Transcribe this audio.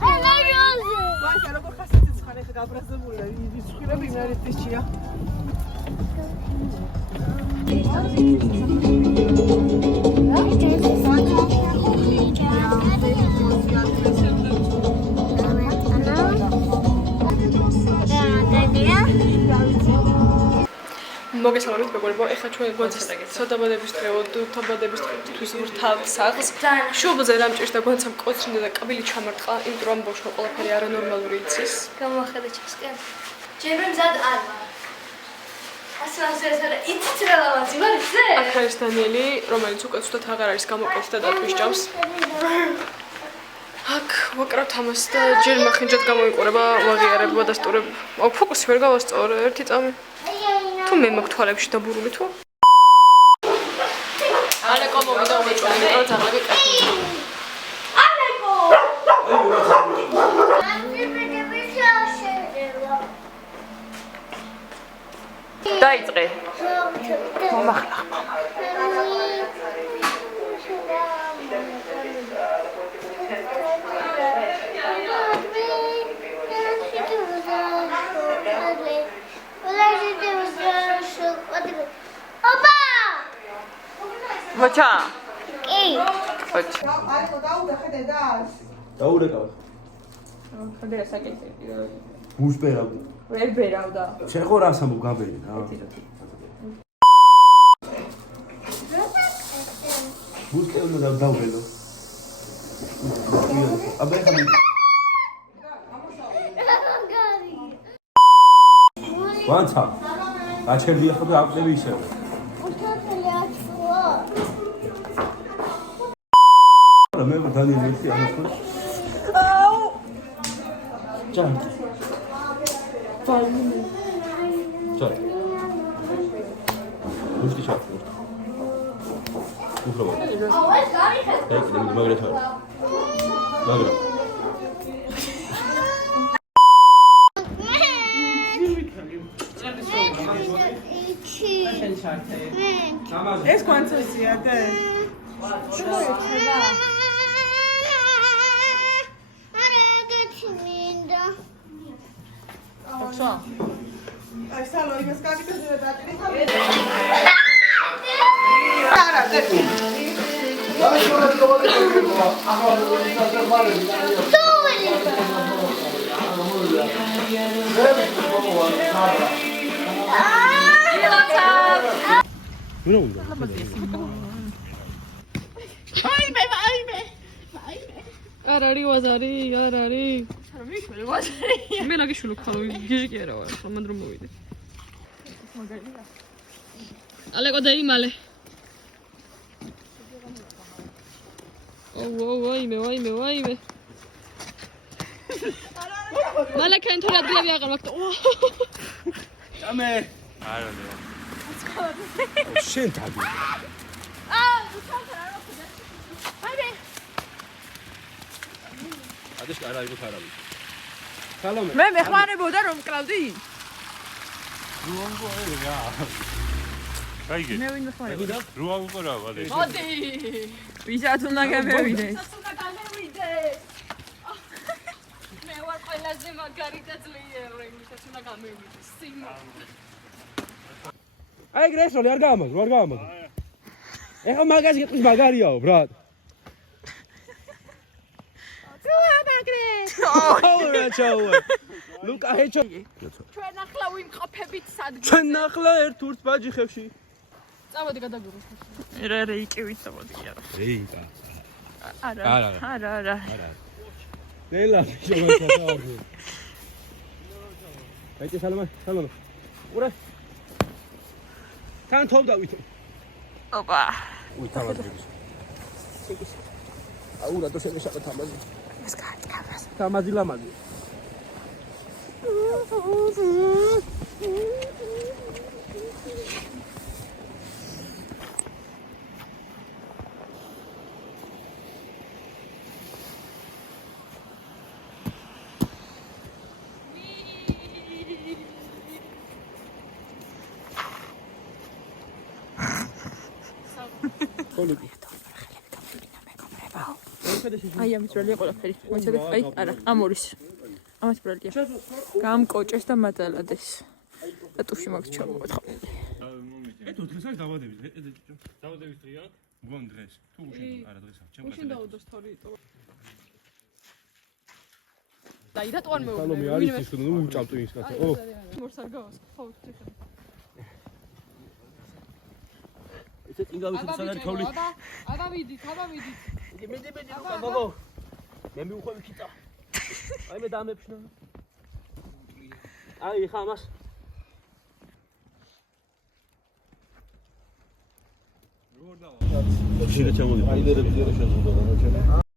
ვაჟა როგორ ხასიათის ხარ ახლა გაბრაზებული ის ხილები იმერეთ ისჩია მოგესალმებით მეგობრებო, ეხლა ჩვენ გვაქვს სადაბადების დღე, თაბადების დღისთვის ვრთავ სახლს. შუბლზე რამ ჭირდა გვაქვს კოცრინდა და კაბილი ჩამარტყა, იმიტომ რომ ბავშვმა ყველაფერი არანორმალური იცის. გამოახედა ჩასკენ. ჯერ მზად არ ვარ. ასე არა, იცით რა ლამაზი ვარ ისე? აქ არის დანიელი, რომელიც უკვე ცუდად აღარ არის გამოკეთდა და დათვისს ჭამს. აქ ვაკრავთ ამას და ჯერ მახინჯად გამოიყურება, ვაღიარებ, ვადასტურებ. ფოკუსი ვერ გავასწორე, ერთი წამი. თუ მე მაქვს თვალებში დაბურული თუ? ალეკო მოვიდა უმეჭველი, იმიტომ რომ ძაღლები კეთილია. ალეკო! დაიწყე. მომახლა. მოჩა. კი. მოჩა. ალეკო დაუდახე დედას. დაურეკავ. ხოდერა საკეთე. ბუშბერავდი. ვერ ბერავდა. შეხო რა სამო გაბერი რა. ბუშბერავდა და დაურეკავ. აბა ხამი. ვანცა. აჩერდია ხო და აკდები ისევ. მე დანიელი ისე ამასო. აუ! ჯან. ვაიმე. ჯან. მუშტი ჩა. უბრალოდ. აუ ეს გამიხეს. ეგ კიდე მაგრეთ არა. მაგრა. ეს კონცესია და შეგოიხება ოქსა აი სალო იმას კაპიტოზია დაჭრი არა დები ვინ უნდა? არ არის ვაზარი, არ არის. არა მიშველი ვაზარი. მე ნაგიშვილი ხალო, გიჟი კი არა ვარ, ახლა მანდ რომ მოვიდე. ალეკო და იმალე. ვაიმე. მალაკენ თორე ადგილები აღარ მაქვს. ამე. არა. შენ თაგი. ადეს არა იყო ხარავი. სალომე. მე მეხმარებოდა რომ მკლავდი? რუანგო რა. კაიგე. მე ვინ მეხმარებოდა? რუანგო რა ვადე. მოდი. ვისაც უნდა გამევიდეს. მე ვარ ყველაზე მაგარი და ძლიერი, ვისაც უნდა გამევიდეს. აი გრესოლი არ გამაგ, რა არ გამაგ. ეხა მაგას გეტყვის მაგარიაო, ბრატ. რა ჩაუე. ლუკა ჰეჩო. ჩვენ ახლა ვიმყოფებით სადგურზე. ჩვენ ახლა ერთ ურს ბაჯიხებში. წავედი გადაგუროს. რა იყივით წავედი არა. რეიკა. არა. ნელა შემოწავდი. აი სალომე. ურა. თან თოვ დავით. ოპა. უთავადებს. აურა და შემეშაყა თამაზი. ეს გააკეთებს. თამაზი ლამაზი. ხოლმე აი ამის ბრალია ყველაფერი. მოიცადეთ? აი, არა, ამ ორის. ამას ბრალია. გამკოჭეს და მადალადეს. და ტუფში მაქვს ჩამოვეთხოვნი. ეთო დღეს არის დაბადების დღე. დაბადების დღეა? მგონი დღეს. თუ უშენ არა დღესა. ჩემ უშენ დაუდო სტორი. და ირატო არ მეუბნე. სალომე არის ის ნუ უჭავტო ის კაცო. ო. მორს არ გავას. ხო, თვითონ. ეს წინგავით სადარი ქავლი. აბა ვიდით. მედი გოგო. მე მიუხვევი ქიტა. აი მე დამეფშნა. აი ხა მას. როგორ დავა? შეიძლება ჩამოდი. აიდერებს შეიძლება შეზღუდო და